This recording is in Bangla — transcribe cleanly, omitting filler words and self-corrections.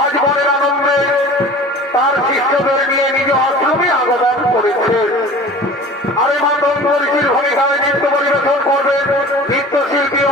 আজ মনের আনন্দে তার শিষ্যদের নিয়ে নিজ আশ্রমে আগমন করেছেন। আর এই মাতঙ্গ ঋষির ভূমিকায় নৃত্য পরিবেশন করবেন নৃত্যশিল্পী